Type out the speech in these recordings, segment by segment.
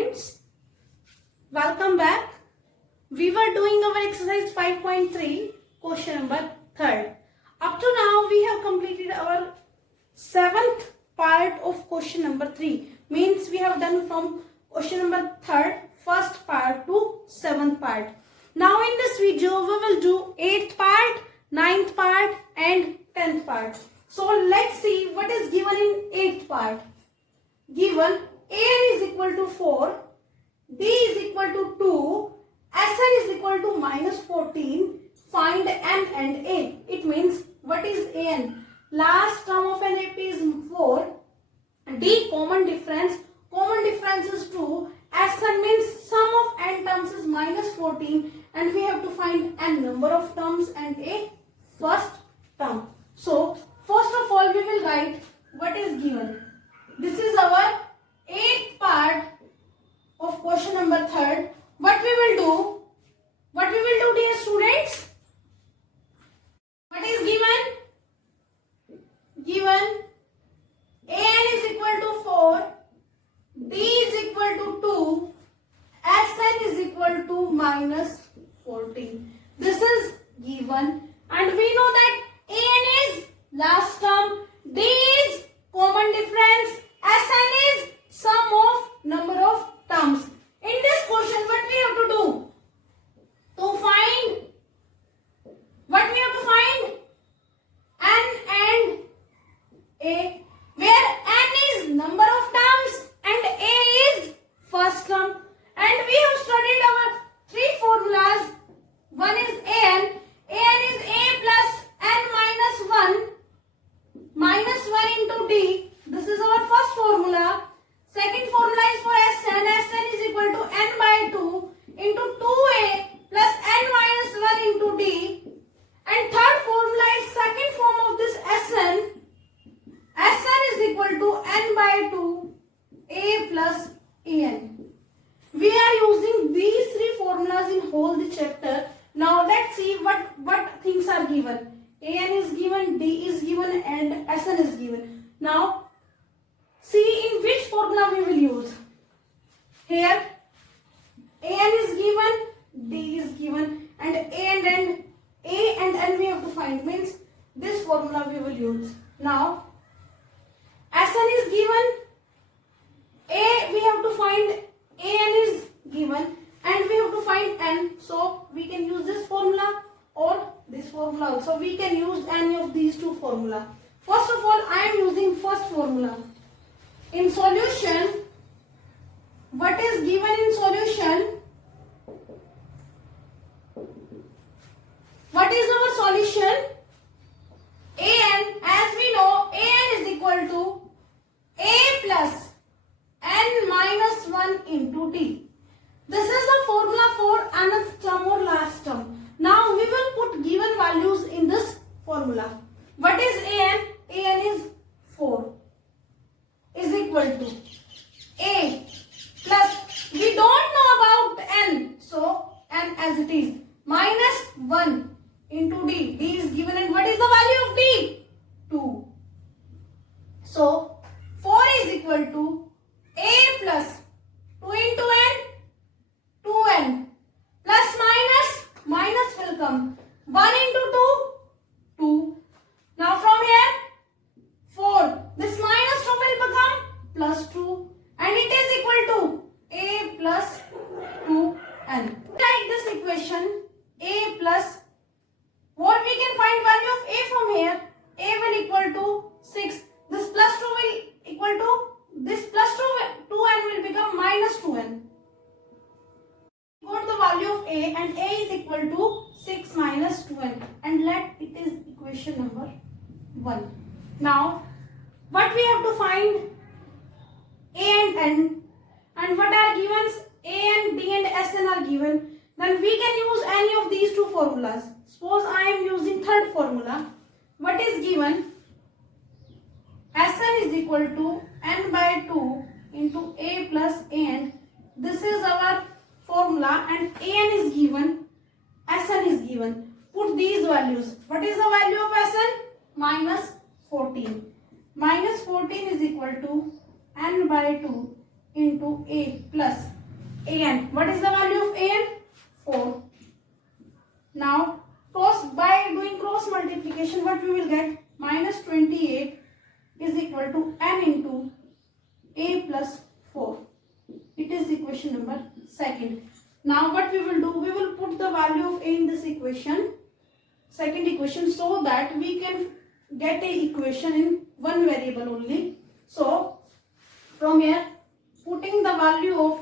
students, welcome back. We were doing our exercise 5.3 question number 3rd. Up to now we have completed our 7th part of question number 3. Means we have done from question number 3rd first part to 7th part. Now in this video we will do 8th part, 9th part and 10th part. So let's see what is given in 8th part. Given an is equal to 4, d is equal to 2, sn is equal to minus 14, find n and a. It means what is an? Last term of an AP is 4, d common difference is 2, sn means sum of n terms is minus 14 and we have to find n number of terms and a first term. So first of all we will write what is given. This is our 8th part of question number 3rd. What we will do? Dear students? What is given? Given an is equal to 4, d is equal to 2, sn is equal to minus 14. This is given and we know that an is last term, d is common difference, sn is sum of number of terms. In this question, what we have to do? To find, what we have to find? N and a, where n is number of terms and a is first term. And we have studied our 3 formulas. One is an is a plus n minus 1 into d. This is our first formula. Second formula is for sn. Sn is equal to n by 2 into 2a plus n minus 1 into d. And third formula is second form of this sn. Sn is equal to n by 2 a plus an. We are using these 3 formulas in whole the chapter. Now let's see what things are given. An is given, d is given and sn is given. Now see in which formula we will use. Here an is given, d is given and a and n we have to find. Means this formula we will use. Now sn is given, a we have to find, an is given and we have to find n. So we can use this formula or this formula also. We can use any of these 2 formula. First of all I am using first formula. In solution, what is given in solution? What is our solution? An, as we know, an is equal to a plus n minus 1 into d. This is the formula for nth term or last term. Now we will put given values in this formula. What is an? An is 4 is equal to a plus, we don't know about n, so n as it is, minus 1 into d. D is given and what is the value of d? 2. So 4 is equal to a plus 2 into n, 2n plus minus will come 1 into 2, 2. Now from here 4, this minus 2 will become plus 2 and it is equal to a plus 2n. Write this equation a plus, what we can find value of a from here, a will equal to 6. This plus 2 will equal to, this plus 2n will become minus 2n. Got the value of a and a is equal to 6 minus 2n and let it is equation number 1. Now what we have to find? A and n, and what are given? A and d and sn are given. Then we can use any of these 2 formulas. Suppose I am using third formula. What is given? Sn is equal to n by 2 into a plus n. This is our formula and an is given, sn is given. Put these values. What is the value of sn? Minus 14. Minus 14 is equal to n by 2 into a plus an. What is the value of an? 4. Now by doing cross multiplication, what we will get? Minus 28 is equal to n into a plus 4. It is equation number 2. Now what we will do? We will put the value of a in this equation, second equation, so that we can get a equation in one variable only. So from here, putting the value of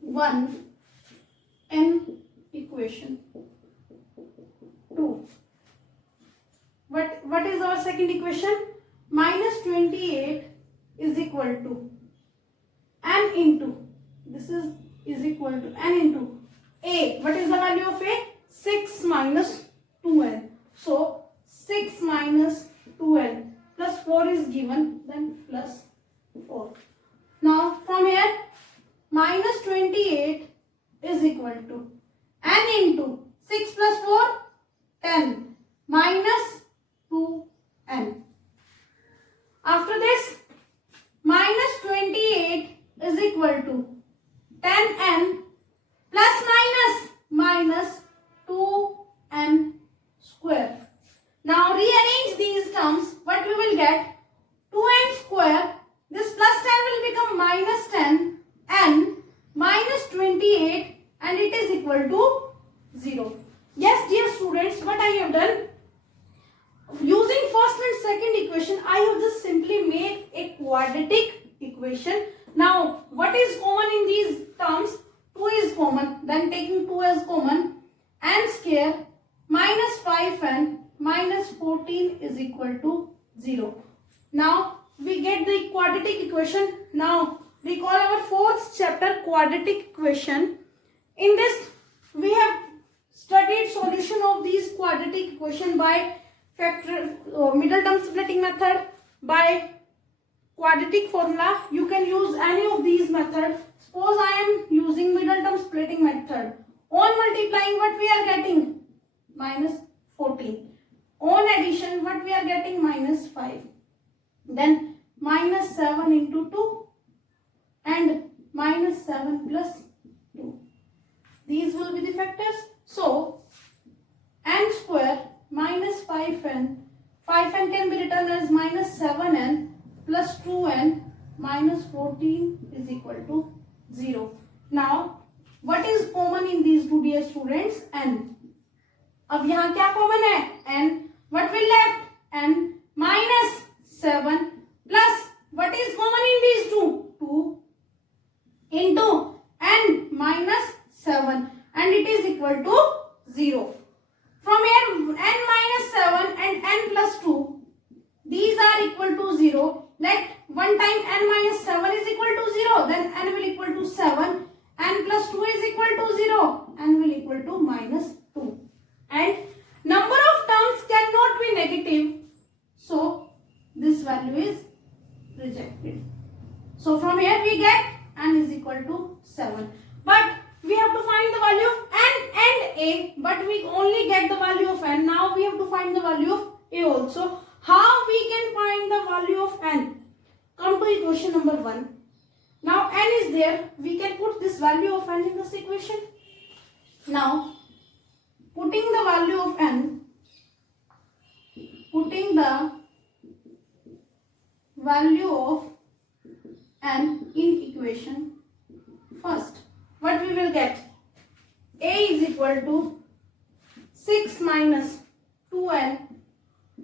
1 in equation 2. What is our second equation? Minus 28 is equal to n into, this is equal to n into a. What is the value of a? 6 minus 2n. So 6 minus 2n plus 4 is given, then plus 4. Now from here, minus 28 is equal to n into 6 plus 4, 10 minus 2n. After this, minus 28 is equal to 10n plus minus 2n square. Now rearrange these terms. What we will get? 2n square. This plus 10 will become minus 10 n minus 28, and it is equal to 0. Yes, dear students, what I have done? Using first and second equation, I have just simply made a quadratic equation. Now, what is common in these terms? 2 is common. Then taking 2 as common, n square minus 5n minus 14 is equal to 0. Now, we get the quadratic equation. Now, we call our fourth chapter quadratic equation. In this, we have studied solution of these quadratic equation by middle term splitting method, by quadratic formula. You can use any of these methods. Suppose I am using middle term splitting method. On multiplying, what we are getting? Minus 14. On addition, what we are getting? Minus 5. Then minus 7 into 2 and minus 7 plus 2. These will be the factors. So n square minus 5n. 5n can be written as minus 7n plus 2n minus 14 is equal to 0. Now, what is common in these two, dear students? n. अब यहाँ क्या common है? n. What will left? n minus 7 plus what is common in these two? 2 into n minus 7, and it is equal to 0. From here, n minus 7 and n plus 2, these are equal to 0. Let one time n minus 7 is equal to 0, then n will equal to 7. n plus 2 is equal to 0, n will equal to minus 2. And number of terms cannot be negative, so this value is rejected. So from here we get n is equal to 7. But we have to find the value of n and a, but we only get the value of n. Now we have to find the value of a also. How we can find the value of n? Come to equation number 1. Now n is there. We can put this value of n in this equation. Now, putting the value of n, in equation first, what we will get? A is equal to 6 minus 2n.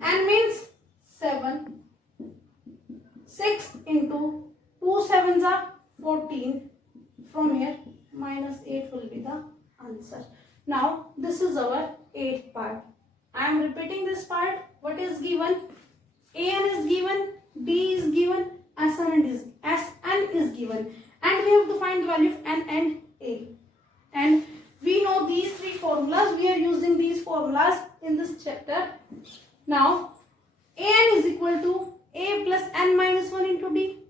n means 7. 6 into 2 sevens are 14. From here, minus 8 will be the answer. Now, this is our 8th part. I am repeating this part. What is given? An is given, D is given, Sn is given. And we have to find the value of n and a. And we know these three formulas. We are using these formulas in this chapter. Now, an is equal to a plus n minus 1 into d.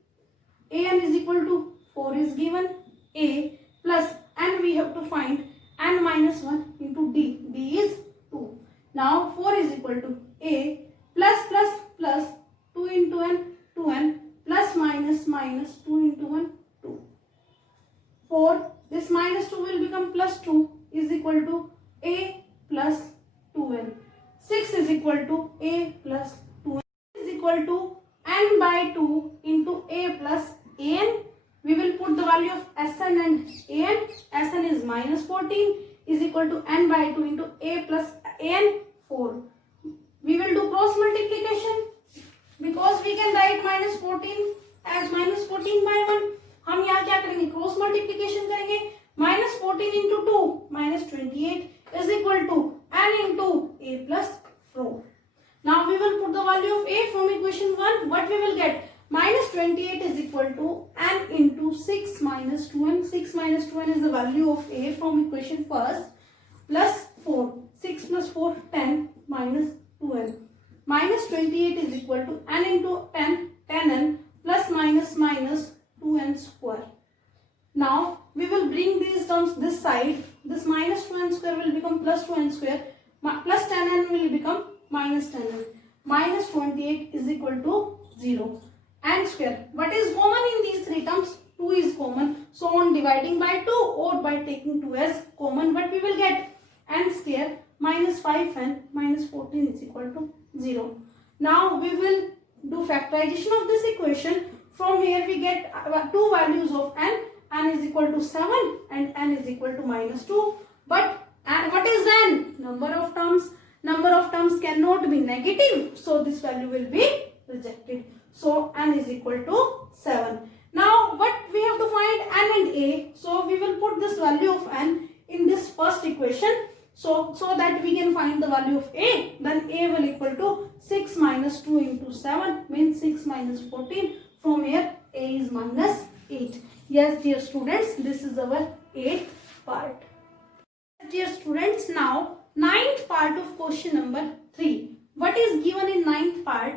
An is equal to 4 is given. A plus n we have to find n minus 1 into d. D is 2. Now 4 is equal to a plus plus plus 2 into n 2n plus minus minus 2 into 1 2. 4, this minus 2 will become plus 2 is equal to a plus 2n. 6 is equal to a plus 2n is equal to n by 2 into a plus an. We will put the value of Sn and an. Sn is minus 14 is equal to n by 2 into a plus an 4. We will do cross multiplication because we can write minus 14 as minus 14 by 1. हम यहाँ क्या करेंगे, cross multiplication करेंगे. Minus 14 into 2 minus 28 is equal to n into a plus 4. Now we will put the value of a from equation 1. What we will get? Minus 28 is equal to n into 6 minus 2n. 6 minus 2n is the value of a from equation first plus 4. 6 plus 4 10 minus 2n. Minus 28 is equal to n into 10 10n plus minus minus 2n square. Now we will bring these terms this side. This minus 2n square will become plus 2n square. Plus 10n will become minus 10n. Minus 28 is equal to 0. N square. What is common in these three terms? 2 is common. So on dividing by 2 or by taking 2 as common, what we will get? N square minus 5n minus 14 is equal to 0. Now we will do factorization of this equation. From here we get two values of n. N is equal to 7 and n is equal to minus 2. But what is n? Number of terms. Number of terms cannot be negative. So this value will be rejected. So n is equal to 7. Now what we have to find n and a. So we will put this value of n in this first equation. So that we can find the value of a. Then a will equal to 6 minus 2 into 7 means 6 minus 14. From here a is minus 8. Yes dear students, this is our 8th part. Dear students, now 9th part of question number 3. What is given in 9th part?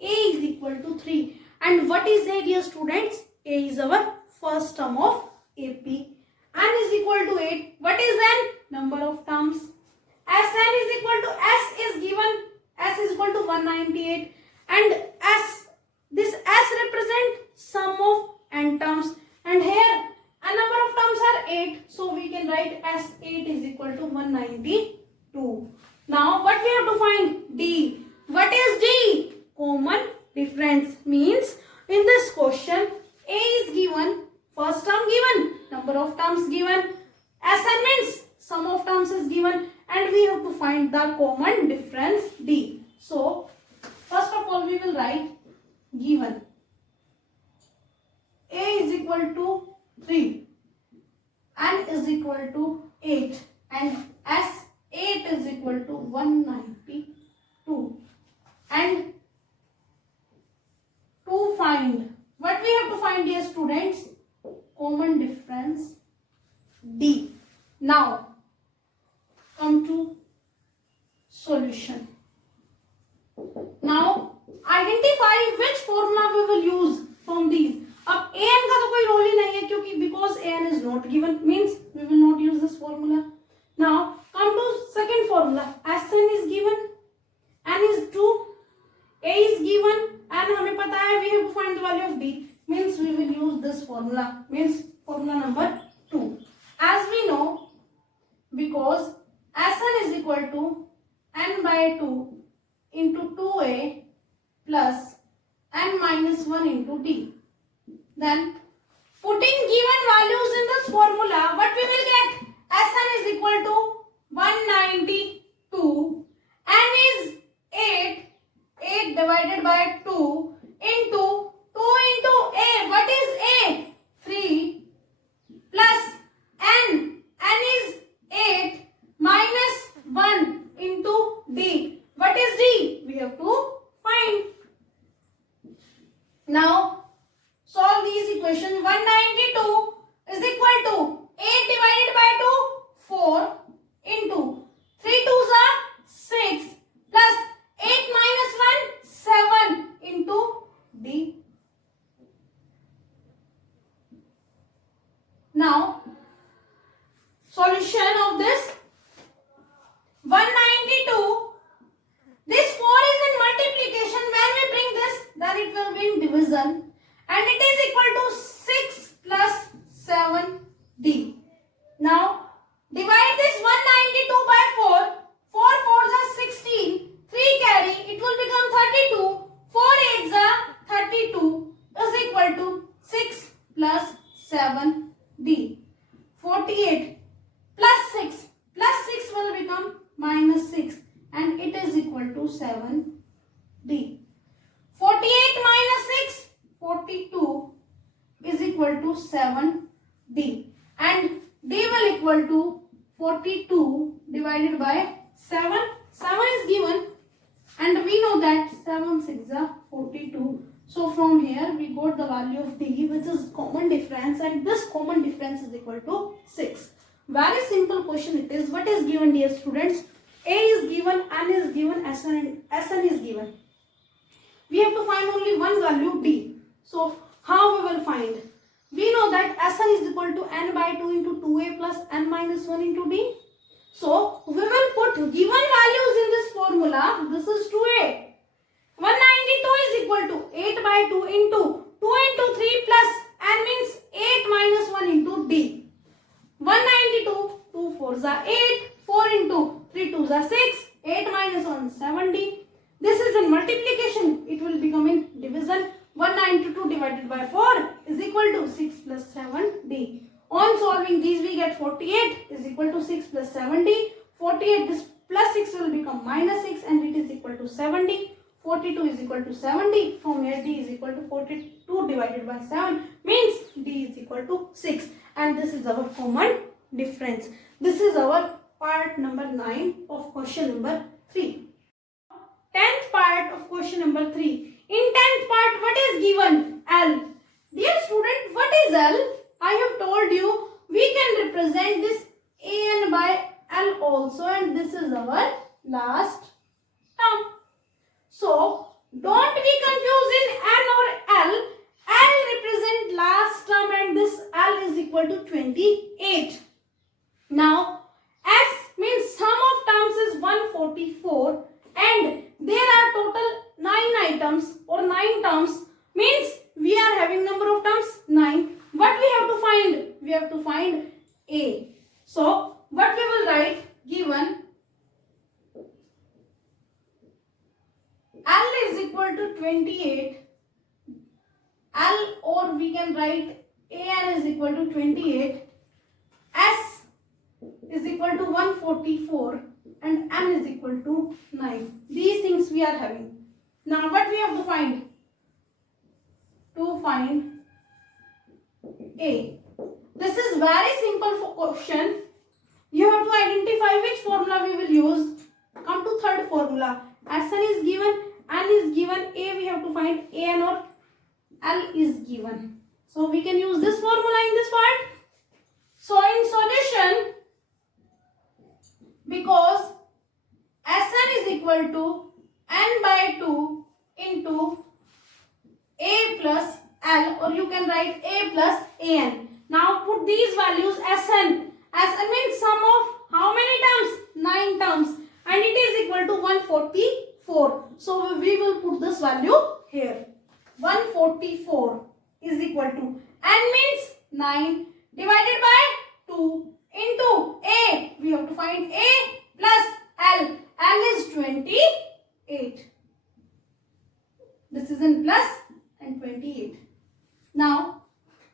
A is equal to 3. And what is a dear students? A is our first term of AP. N is equal to 8. What is n? Number of terms. Sn is equal to S is given. S is equal to 198. And this S represent sum of n terms. And here a number of terms are 8. So we can write S8 is equal to 192. Now what we have to find? D. What is D? Common difference. Means in this question A is given, first term given, number of terms given, Sn means sum of terms is given, and we have to find the common difference D. So first of all we will write given A is equal to 3, N is equal to 8 and S8 is equal to 192. And to find, what we have to find here students? Common difference D. Now come to solution. Now identify which formula we will use from these. अब an का तो कोई role ही नहीं है क्योंकि because an is not given means we will not use this formula. Now come to second formula. Sn is given, n is 2, a is given, and हमें पता है we have to find the value of d means we will use this formula means formula number 2. As we know, because Sn is equal to n by 2 into 2a plus n minus 1 into d. Then putting given values in this formula, what we will get? Sn is equal to 192, n is 8, 8 divided by 2 into 2 into a. What is a? 3 plus n is 8 minus 1 into d. What is d? We have to find. Now solve these equations. 192 is equal to 8 divided by 2, 4 into 3 2s are 6 plus 8 minus 1, 7 into d. Now solution of this 192 and it is equal to 6 plus 7d. Now divide this 192 by 4. 4 4s are 16. 3 carry. It will become 32. 4 8s are 32 is equal to 6 plus 7d. 48 plus 6 will become minus 6 and it is equal to 7d. 48 minus 6, 42 is equal to 7d, and d will equal to 42 divided by 7. 7 is given and we know that 7 6 are 42. So from here we got the value of d, which is common difference, and this common difference is equal to 6. Very simple question it is. What is given, dear students? A is given, n is given, Sn is given. We have to find only one value d. So how we will find? We know that Sn is equal to n by 2 into 2a plus n minus 1 into d. So we will put given values in this formula. This is 2a. 192 is equal to 8 by 2 into 2 into 3 plus n means 8 minus 1 into d. 192, 2 4s are 8, 4 into 3 2s are 6, 8 minus 1 7d. This is in multiplication. It will become in division. 192 divided by 4 is equal to 6 plus 7d. On solving these we get 48 is equal to 6 plus 7d. 48, this plus 6 will become minus 6 and it is equal to 7d. 42 is equal to 70. From here d is equal to 42 divided by 7 means d is equal to 6, and this is our common difference. This is our part number 9 of question number 3. 10th part of question number 3. In 10th part, what is given? L. Dear student, what is L? I have told you we can represent this an by L also, and this is our last term. So don't be confused in n or L. L represent last term and this L is equal to 28. Now S means sum of terms is 144 and there are total 9 items or 9 terms, means we are having number of terms 9. What we have to find? We have to find A. So what we will write? Given L is equal to 28. L, or we can write AN is equal to 28. S is equal to 144 and N is equal to 9. These things we are having. Now what we have to find? To find A. This is very simple question. You have to identify which formula we will use. Come to third formula. Sn is given, N is given, A we have to find, An or L is given. So we can use this formula in this part. So in solution, because Sn is equal to n by 2 into A plus L, or you can write A plus An. Now put these values. Sn means sum of how many terms? 9 terms, and it is equal to 144. So we will put this value here. 144 is equal to n means 9 divided by 2 into A. We have to find A plus L. L is 28. This is in plus and 28. Now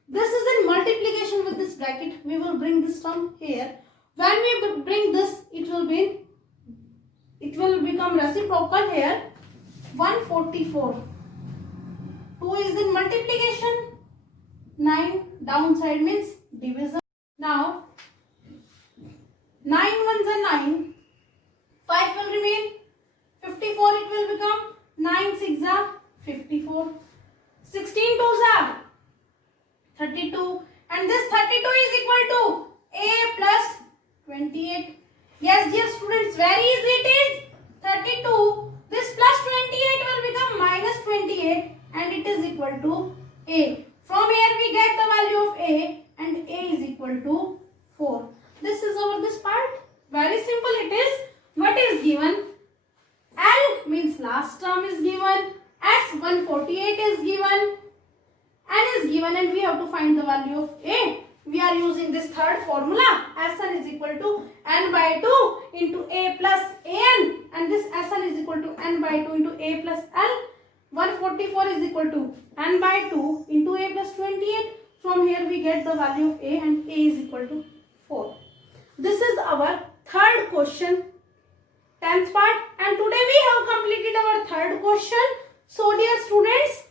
this is in multiplication with this bracket. We will bring this term here. When we bring this, it will become reciprocal here. 144. 2 is in multiplication. 9 downside means division. Now 9 ones are 9. 5 will remain. 54 it will become. 9 6 are 54. 16 2s are 32. And this 32 is equal to A plus 28. Yes, dear students, very easy it is. 32. This plus 28 will become minus 28 and it is equal to A. From here we get the value of A and A is equal to 4. This is over this part. Very simple it is. What is given? L means last term is given. S 148 is given. n is given and we have to find the value of a. We are using this third formula. Sn is equal to n by 2 into a plus an, and this Sn is equal to n by 2 into a plus l. 144 is equal to n by 2 into a plus 28. From here we get the value of a, and a is equal to 4. This is our third question, 10th part, and today we have completed our third question. So dear students,